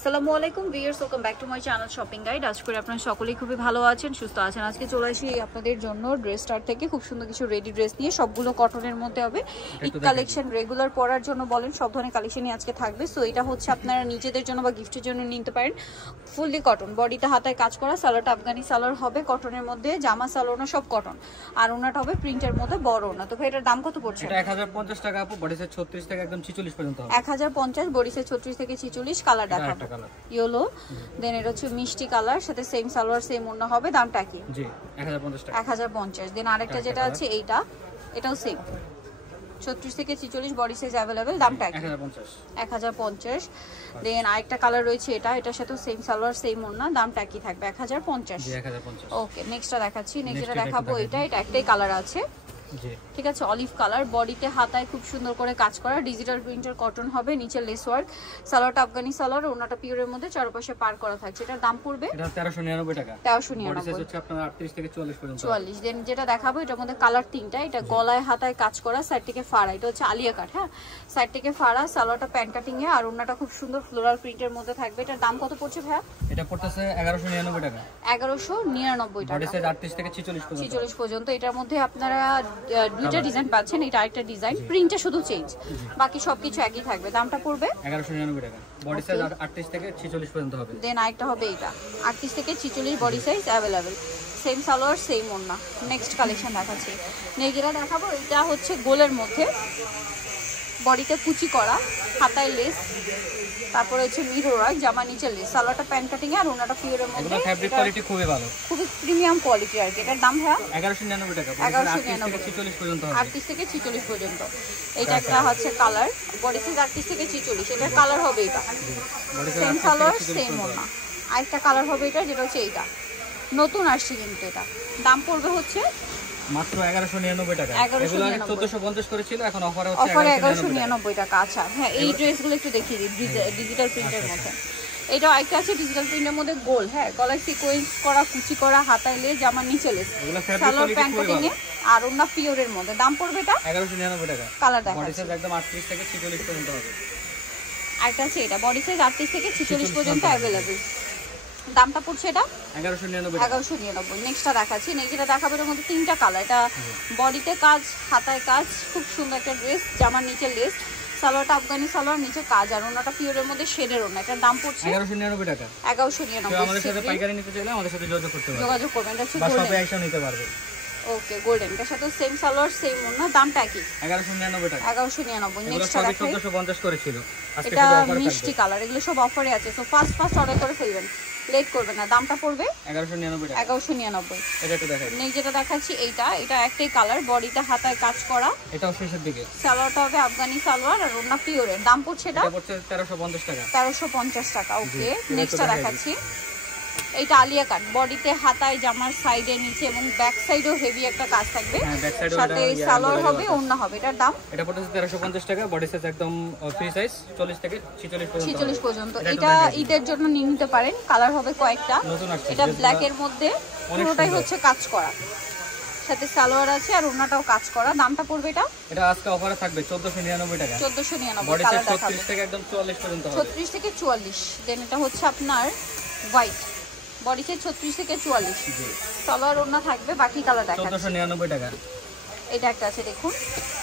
আসসালামু আলাইকুম viewers, welcome back to my channel shopping guide. আশা করি আপনারা সকলেই খুবই ভালো আছেন, সুস্থ আছেন। আজকে চলে আসি আপনাদের জন্য ড্রেস স্টার থেকে খুব সুন্দর কিছু রেডি ড্রেস নিয়ে, সবগুলো কটনের মধ্যে হবে। ঈদ কালেকশন, রেগুলার পরার জন্য বলেন, সব ধরনের কালেকশনই আজকে থাকবে। সো এটা হচ্ছে আপনারা নিজেদের জন্য বা গিফটের জন্য নিতে পারেন। ফুললি কটন, বডিতে হাতায় কাজ করা, সালোয়ারটা আফগানি সালোয়ার হবে কটনের মধ্যে, জামা সালোয়ার সব কটন, আর ওনাটা হবে প্রিন্টের মধ্যে বড় ওনা। তো ভাই এটার দাম কত পড়ছে? এটা 1050 টাকা আপু, বডি সাইজ 36 থেকে একদম 46 পর্যন্ত হবে। 1050, বডি সাইজ 36 থেকে 46। কালার দেখাবো ইয়েলো, দেন এটা হচ্ছে মিষ্টি কালার, সাথে সেম সালোয়ার সেম ওড়না হবে। দামটা কি? জি 1050 টাকা। 1050। দেন আরেকটা যেটা আছে এইটা, এটাও সেম 36 থেকে 46, বডি সাইজ अवेलेबल। দামটা কি? 1050। দেন আরেকটা কালার রয়েছে এটা, এটার সাথে সেম সালোয়ার সেম ওড়না। দামটা কি থাকবে? 1050। জি 1050। ওকে, নেক্সটটা দেখাচ্ছি। নেক্সট যেটা দেখাবো এটা একটাই কালার আছে, ঠিক আছে, অলিভ কালার। বডিতে হাতায় খুব সুন্দর করে কাজ করা, ডিজিটাল প্রিন্টার কটন হবে, নিচে লেস ওয়ার্ক, সালোয়ারটা আফগানি সালোয়ার, ওনাটা পিওরের মধ্যে চারপাশে পার করা থাকছে। এটার দাম পড়বে এটা 1399 টাকা। 1399, বডি সাইজ হচ্ছে আপনার 38 থেকে 44 পর্যন্ত। 44। দেন যেটা দেখাবো এটার মধ্যে কালার তিনটা, এটা গলায় হাতায় কাজ করা, সাইড থেকে ফাড়া, এটা হচ্ছে আলিয়া কাট, হ্যাঁ, সাইড থেকে ফাড়া, সালোয়ারটা প্যান্ট কাটিং এ, আর ওনাটা খুব সুন্দর ফ্লোরাল প্রিন্টের মধ্যে থাকবে। এটার দাম কত পড়ছে ভাইয়া? এটা পড়তেছে 1199 টাকা। 1199 টাকা, বডি সাইজ 38 থেকে 46 পর্যন্ত। 46 পর্যন্ত। এটার মধ্যে আপনারা দুইটা ডিজাইন পাচ্ছেন, এটা আরেকটা ডিজাইন, প্রিন্টটা শুধু চেঞ্জ, বাকি সবকিছু একই থাকবে। দামটা পড়বে 1199 টাকা। বডি সাইজ 38 থেকে 46 পর্যন্ত হবে। দেন আরেকটা হবে এটা 38 থেকে 46, body size available, same salwar same ওড়না। নেক্সট কালেকশন দেখাচ্ছি। নেগিরা দেখাবো, এটা হচ্ছে গোলের মধ্যে, বডিতে কুচি করা, হাতায় লেস, তারপরে হচ্ছে মিরর ওয়ার্ক, জামা নিচে লেস, সালোয়ারটা প্যান্ট কাটিং এ, আর ওনাটা পিওরের মধ্যে। এগুলো ফেব্রিক কোয়ালিটি খুবই ভালো, খুবই প্রিমিয়াম কোয়ালিটি আর কি। এটার দাম ভাইয়া 1199 টাকা। 1199 থেকে 46 পর্যন্ত হবে। 38 থেকে 46 পর্যন্ত। এটা একটা হচ্ছে কালার, বডি সাইজ 38 থেকে 46, এটার কালার হবে এটা, সেম সালোয়ার সেম ওড়না। আরেকটা কালার হবে এটা, যেটা হচ্ছে এইটা, নতুন আসছে কিন্তু এটা। দাম পড়বে হচ্ছে মাত্র 1199 টাকা। এগুলো আগে 1450 করে ছিল, এখন অফারে হচ্ছে অফারে 1199 টাকা। আচ্ছা হ্যাঁ, এই ড্রেসগুলো একটু দেখিয়ে দিই, ডিজিটাল প্রিন্টের মধ্যে। এটা আরেকটা আছে ডিজিটাল প্রিন্টের মধ্যে গোল, হ্যাঁ, গলায় সিকোয়েন্স করা, কুচি করা, হাতায় লেস, জামা নিচে লেস, সালোয়ার প্যান্ট কাটিং এ, আর ওন্না পিওরের মধ্যে। দাম পড়বে এটা 1199 টাকা। কালার দেখা, বডি সাইজ একদম 38 থেকে 46 পর্যন্ত হবে। আরেকটা আছে এটা, বডি সাইজ 38 থেকে 46 পর্যন্ত अवेलेबल। দামটা পড়ছে এটা 1199। নেক্সটটা দেখাচ্ছি। নেক্সটটা দেখাবো, এর মধ্যে তিনটা কালার। এটা বডিতে কাজ, হাতায় কাজ, খুব সুন্দর একটা ড্রেস, জামার নিচে লেস, সালোয়ারটা আফগানি সালোয়ার, নিচে কাজ, আর ওনাটা পিওরের মধ্যে শেডের ওনা। এটার দাম পড়ছে 1199 টাকা। 1199। আমাদের সাথে পাইকারি নিতে চাইলে আমাদের সাথে যোগাযোগ করতে পারবেন। যোগাযোগ করবেন। এটা হচ্ছে বা গোল্ডেন, সবাই একসাথে নিতে পারবে। ওকে, গোল্ডেন, এর সাথে সেম সালোয়ার সেম ওনা। দামটা কি? 1199 টাকা। 1199। নেক্সটটা দেখো, 1450 করেছিল, আজকে এটা শুধু অফারে থাকবে। মিষ্টি কালার, এগুলো সব অফারে আছে, সো ফাস্ট অর্ডার করে ফেলবেন, লেট করবেন না। দামটা পড়বে 1199 টাকা। 1199। এটা একটু দেখাই। নেক্সট যেটা দেখাচ্ছি এটা একটাই কালার, বডিতে হাতায় কাজ করা, এটাও শেষের দিকে। সালোয়ারটা হবে আফগানি সালোয়ার, আর ওড়না পিওরের। দাম পড়ছে এটা পড়ছে 1350 টাকা। 1350 টাকা। ওকে, নেক্সটটা দেখাচ্ছি। এইটা আলিয়া কাট, বডিতে হাতায়, জামার সাইডে, নিচে এবং ব্যাক সাইডেও হেভি একটা কাজ থাকবে, সাথে সালোয়ার হবে, ওড়না হবে। এটার দাম? এটা পড়ছে 1350 টাকা। বডি সাইজ একদম ফ্রি সাইজ, 40 থেকে 46 পর্যন্ত। এটা ঈদের জন্য নিয়ে নিতে পারেন। কালার হবে কয়েকটা, এটা ব্ল্যাক এর মধ্যে, পুরোটাই হচ্ছে কাজ করা, সাথে সালোয়ার আছে, আর ওড়নাটাও কাজ করা। দামটা পড়বে এটা? এটা আজকে অফারে থাকবে 1499 টাকা। 1499। বডি সাইজ কালার 36 থেকে একদম 44 পর্যন্ত হবে। 36 থেকে 44। দেন এটা হচ্ছে আপনার হোয়াইট, বডি সাইজ 36 থেকে 44, সালোয়ার ওড়না থাকবে। বাকি কালার দেখাচ্ছি। 1499 টাকা। এটা একটা আছে দেখুন,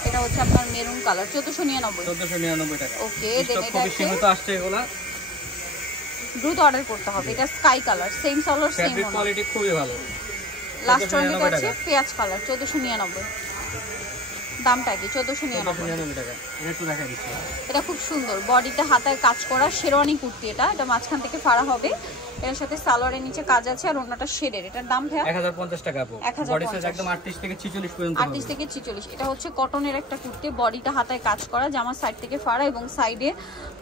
এটা হচ্ছে আপনার মেরুন কালার, 1499 টাকা। ওকে, দেন এটা খুবই সীমিত আসছে, এগুলা দ্রুত অর্ডার করতে হবে। এটা sky colour, same salwar same fabric quality খুবই ভালো। লাস্ট ওয়ান যেটা আছে পেঁয়াজ কালার, 1499। দামটা কি? 1499 টাকা। এটা একটু দেখাই দিচ্ছি। এটা খুব সুন্দর, বডিতে হাতায় কাজ করা শেরওয়ানি কুর্তি, এটা মাঝখান থেকে ফাড়া হবে, এর সাথে সালোয়ারের নিচে কাজ আছে, আর ওন্নাটা শেডের। এটার দাম ভাইয়া 1050 টাকা আপু। বডি সাইজ একদম 38 থেকে 46 পর্যন্ত হবে। 38 থেকে 46। এটা হচ্ছে কটনের একটা কুর্তি, বডিটা হাতায় কাজ করা, জামার সাইড থেকে ফাড়া এবং সাইডে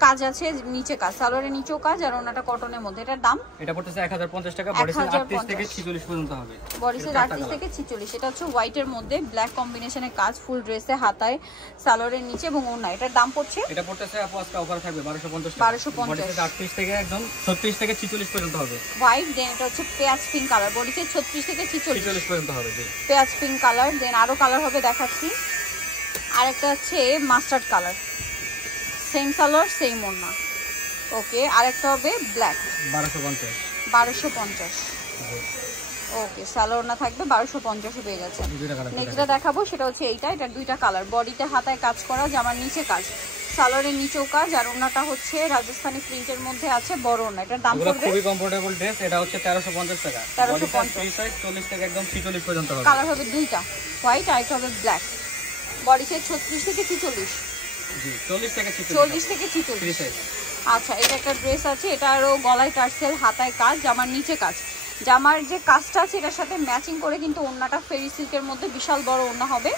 কাজ আছে, নিচে কাজ, সালোয়ারের নিচেও কাজ, আর ওন্নাটা কটনের মধ্যে। এটার দাম? এটা পড়তেছে 1050 টাকা। বডি সাইজ 38 থেকে 46 পর্যন্ত হবে। বডি সাইজ 38 থেকে 46। এটা হচ্ছে হোয়াইটের মধ্যে ব্ল্যাক কম্বিনেশনে কাজ, ফুল ড্রেসে হাতায়, সালোয়ারের নিচে এবং ওন্না। এটার দাম পড়ছে? এটা পড়তেছে আপু আজকে অফার থাকবে 1250 টাকা। 1250। বডি সাইজ 38 থেকে একদম 36 থেকে 46 পর্যন্ত হবে। হোয়াইট, দেন এটা হচ্ছে পেঁয়াজ পিঙ্ক কালার, বডি সাইজ 36 থেকে 46 পর্যন্ত হবে। পেঁয়াজ পিঙ্ক কালার। দেন আরো কালার হবে দেখাচ্ছি। আর একটা হচ্ছে mustard colour, same salwar same ওড়না। ওকে, আরেকটা হবে ব্ল্যাক 1250। 1250। ওকে, সালোয়ার থাকবে 1250 পেয়ে যাচ্ছে। নেক্সট দেখাবো সেটা হচ্ছে এইটা, এটার দুইটা কালার, বডিতে হাতায় কাজ করা, জামার নিচে কাজ, সালোয়ারের নিচেও কাজ, আর ওড়নাটা হচ্ছে রাজস্থানি প্রিন্টের মধ্যে আছে, বড় ওড়না। এটার দাম পড়বে খুবই কমফোর্টেবল ড্রেস, এটা হচ্ছে 1350 টাকা। 1350 ফ্রি সাইজ 40 থেকে একদম 46 পর্যন্ত হবে। কালার হবে দুইটা, হোয়াইট আর একটা হবে ব্ল্যাক। বডি সাইজ 36 থেকে 46। জি 40 থেকে 46 ফ্রি সাইজ। আচ্ছা, এটা একটা ড্রেস আছে, এটারও গলায় টার্সেল, হাতায় কাজ, জামার নিচে কাজ। জামার যে কাজটা আছে এটার সাথে ম্যাচিং করে কিন্তু ওড়নাটা ফেরি সিল্কের মধ্যে বিশাল বড় ওড়না হবে।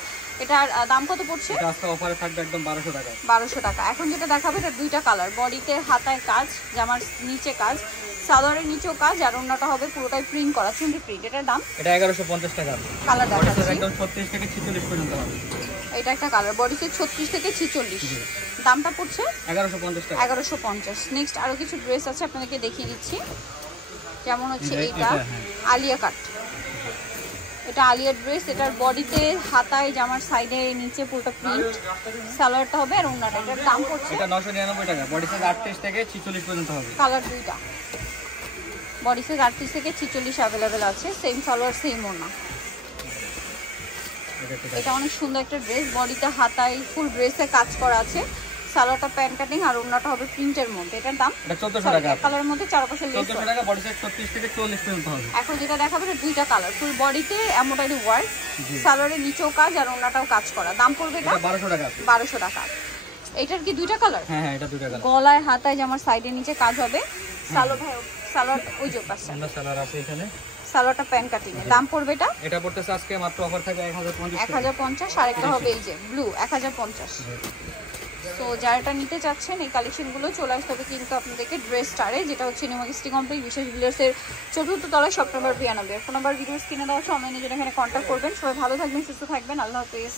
এটার দাম কত পড়ছে? এটা আজকে অফারে থাকবে একদম 1200 টাকা। 1200 টাকা। এখন যেটা দেখাবো এটা দুইটা কালার, বডিতে হাতায় কাজ, জামার নিচে কাজ, সালোয়ারের নিচেও কাজ, আর ওড়নাটা হবে পুরোটাই প্রিন্ট করা, চুনরি প্রিন্ট। এটার দাম? এটা 1150 টাকা। কালার দেখাচ্ছি, একদম 36 থেকে 46 পর্যন্ত হবে। এটা একটা কালার, বডি সাইজ 36 থেকে 46, দামটা পড়ছে 1150 টাকা। 1150। নেক্সট আরো কিছু ড্রেস আছে, আপনাদেরকে দেখিয়ে দিচ্ছি। যেমন হচ্ছে এইটা আলিয়া কাট, এটা আলিয়া ড্রেস, এটার বডিতে হাতায় জামার সাইডে নিচে পুরোটা প্রিন্ট, সালোয়ারটা হবে আর ওড়নাটা। এটার দাম পড়ছে এটা 999 টাকা। বডি সাইজ 38 থেকে 46 পর্যন্ত হবে। কালার দুইটা, বডি সাইজ 38 থেকে 46 अवेलेबल আছে, সেম সালোয়ার সেম ওড়না। এটা অনেক সুন্দর একটা ড্রেস, বডিতে হাতায় ফুল ড্রেসে কাজ করা আছে, সালোয়ারটা প্যান্ট কাটিং আর ওড়নাটা হবে প্রিন্টের মধ্যে। এটার দাম? এটা 1400 টাকা। কালারের মধ্যে চারপাশে লেস 1400 টাকা। বডি সাইজ 36 থেকে 44 পর্যন্ত হবে। এখন যেটা দেখাবো এটা দুইটা কালার, ফুল বডিতে এমব্রয়ডারি ওয়ার্ক, সালোয়ারের নিচেও কাজ আর ওড়নাটাও কাজ করা। দাম পড়বে এটা 1200 টাকা। 1200 টাকা। এটার কি দুইটা কালার? হ্যাঁ, এটা দুইটা কালার। গলায় হাতায় জামার সাইডে নিচে কাজ হবে, সালোয়ার ওই যে পাশে আমরা সালোয়ার আছে এখানে, সালোয়ারটা প্যান্ট কাটিং। দাম পড়বে এটা? এটা পড়তেছে আজকে মাত্র অফার থাকে 1050 টাকা। 1050। আর একটা হবে এই যে ব্লু 1050। তো যারা এটা নিতে চাচ্ছেন এই কালেকশনগুলো চলে আসতে হবে কিন্তু আপনাদেরকে ড্রেস স্টারে, যেটা হচ্ছে নিউ মার্কেট কমপ্লেক্স বিশেষ বিল্ডার্সের ৪র্থ তলায়, shop number 92। Phone number videos কিনে দেওয়া আছে, অনলাইনে জন্য এখানে কন্ট্যাক্ট করবেন। সবাই ভালো থাকবেন, সুস্থ থাকবেন, আল্লাহ হাফেজ।